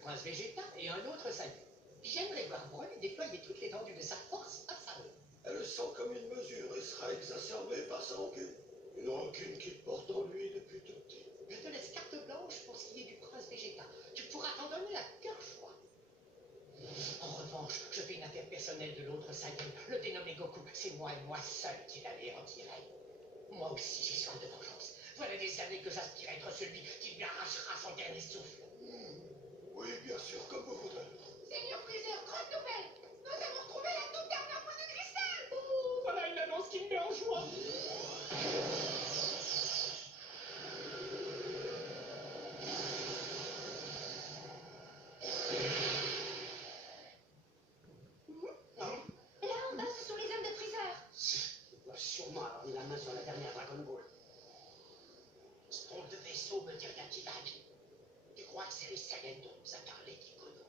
prince Vegeta et un autre Saiyan. J'aimerais voir Broly déployer toute l'étendue de sa force face à eux. Elle sent comme une mesure et sera exacerbée par sa rancune. Une rancune qu'il porte en lui depuis tout petit. Je te laisse carte blanche pour ce qui est du prince Vegeta. Tu pourras t'en donner à cœur joie. En revanche, je fais une affaire personnelle de l'autre Saiyan, le dénommé Goku. C'est moi et moi seul qui l'anéantirai. Moi aussi j'ai soif de vengeance. Voilà des années que j'aspire à être celui qui lui arrachera son dernier souffle. Oui, bien sûr, comme vous voudrez. Seigneur Freezer, grande nouvelle! Nous avons retrouvé la toute dernière boule de cristal! Oh, voilà une annonce qui me met en joie. Là en bas, ce sont les hommes de Freezer! Il doit sûrement avoir mis la main sur la dernière Dragon Ball. Ce drôle de vaisseau me dit rien qui vague. Tu crois que c'est les Saiyans dont nous a parlé Kikono?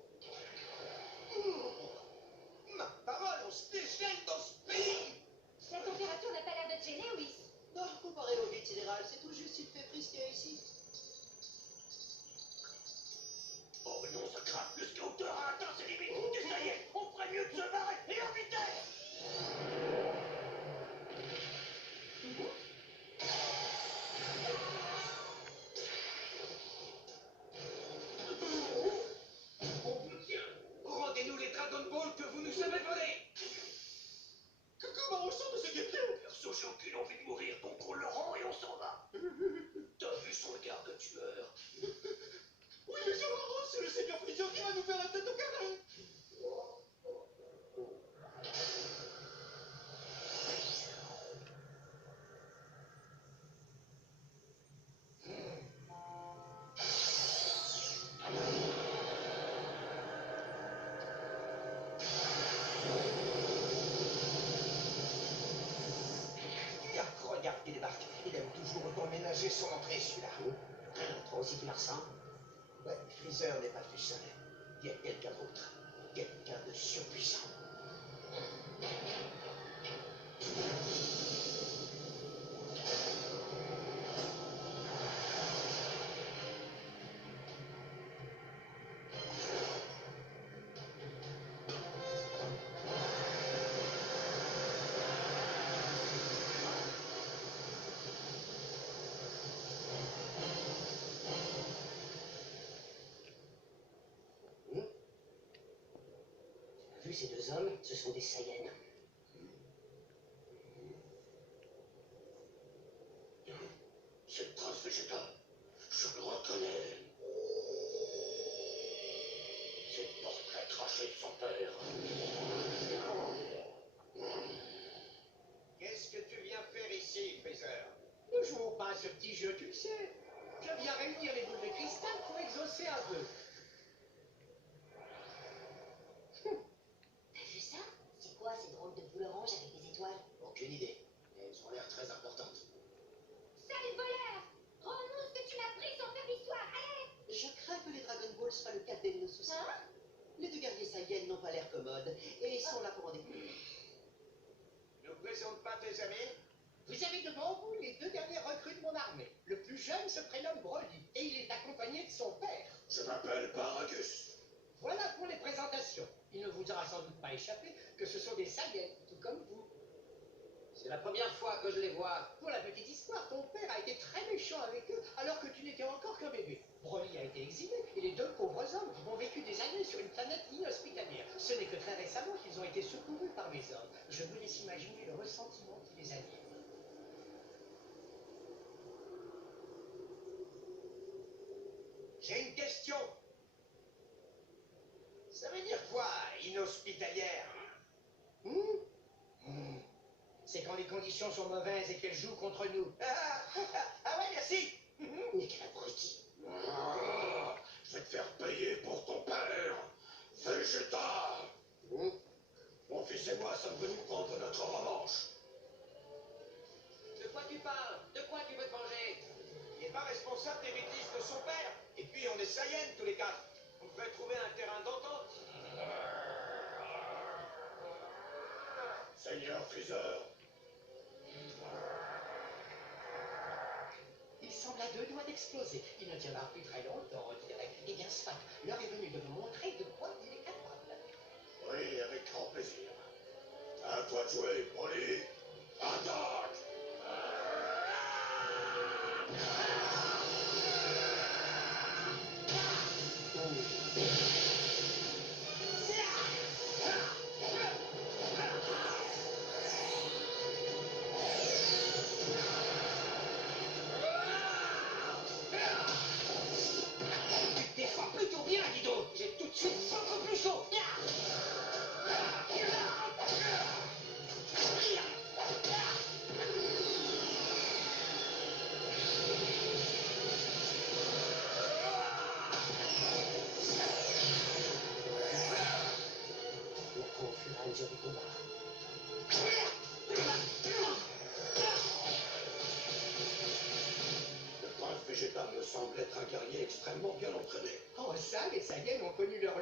Ma parole, on se déchaîne dans ce pays. La température n'a pas l'air de te gêner, Whis. Non, comparé au vide sidéral, c'est tout juste une fébrile qu'il y a ici. Oh mais non, ça craque. Le scooter a atteint ses limites. Et ça y est, on ferait mieux de se barrer et en vitesse. Rendez-nous les Dragon Ball que vous nous avez volés. Comment on sort de ce guet-pied? Perso, j'ai aucune envie de mourir, donc on le rend et on s'en va. T'as vu son regard de tueur? Oui, mais c'est le Seigneur Freezer qui va nous faire la tête au carré. Regarde, il débarque. Il aime toujours autant ménager son entrée, celui-là. Toi aussi, tu la ressens? Ouais, Freezer n'est pas tout seul. Il y a quelqu'un d'autre. Quelqu'un de surpuissant. Vu ces deux hommes, ce sont des Saiyans. C'est le prince Vegeta. Je le reconnais. C'est le portrait craché de son père. Qu'est-ce que tu viens faire ici, Freezer? Ne jouons pas à ce petit jeu, tu le sais. Je viens réunir les boules de cristal pour exaucer un peu. T'as vu ça? C'est quoi ces drôles de boules oranges avec des étoiles? Aucune idée, mais elles ont l'air très importantes. Salut voleur! Rends-nous ce que tu m'as pris sans faire d'histoire, allez! Je crains que les Dragon Ball soient le cadet de nos soucis. Hein? Les deux guerriers Saiyans n'ont pas l'air commodes et ils sont là pour en découdre. Ne présente pas tes amis. Vous avez devant vous les deux derniers recrues de mon armée. Le plus jeune se prénomme Broly et il est accompagné de son père. Je m'appelle Paragus. Voilà pour les présentations. Il ne vous aura sans doute pas échappé que ce sont des Saiyans, tout comme vous. C'est la première fois que je les vois. Pour la petite histoire, ton père a été très méchant avec eux alors que tu n'étais encore qu'un bébé. Broly a été exilé et les deux pauvres hommes ont vécu des années sur une planète inhospitalière. Ce n'est que très récemment qu'ils ont été secourus par mes hommes. Je vous laisse imaginer le ressentiment qui les anime. J'ai une question. Ça veut dire quoi, inhospitalière? C'est quand les conditions sont mauvaises et qu'elles jouent contre nous. Ah ouais, merci. Mais quel abruti. Je vais te faire payer pour ton père, Vegeta. Mon fils et moi sommes venus prendre notre revanche. De quoi tu parles? De quoi tu veux te venger? Il n'est pas responsable des bêtises de son père. Et puis on est Saiyans tous les quatre. On peut trouver un terrain d'entente. Seigneur Freezer. Il semble à deux doigts d'exploser. Il ne tiendra plus très longtemps, on dirait. Eh bien, Spike, l'heure est venue de vous jouer, Broly. Attaque! Tu te défends plutôt bien, dis donc. J'ai tout de suite beaucoup plus chaud. Au fur et à mesure du combat. Le prince végétal me semble être un guerrier extrêmement bien entraîné. Oh, ça, les Saiyans ont connu leur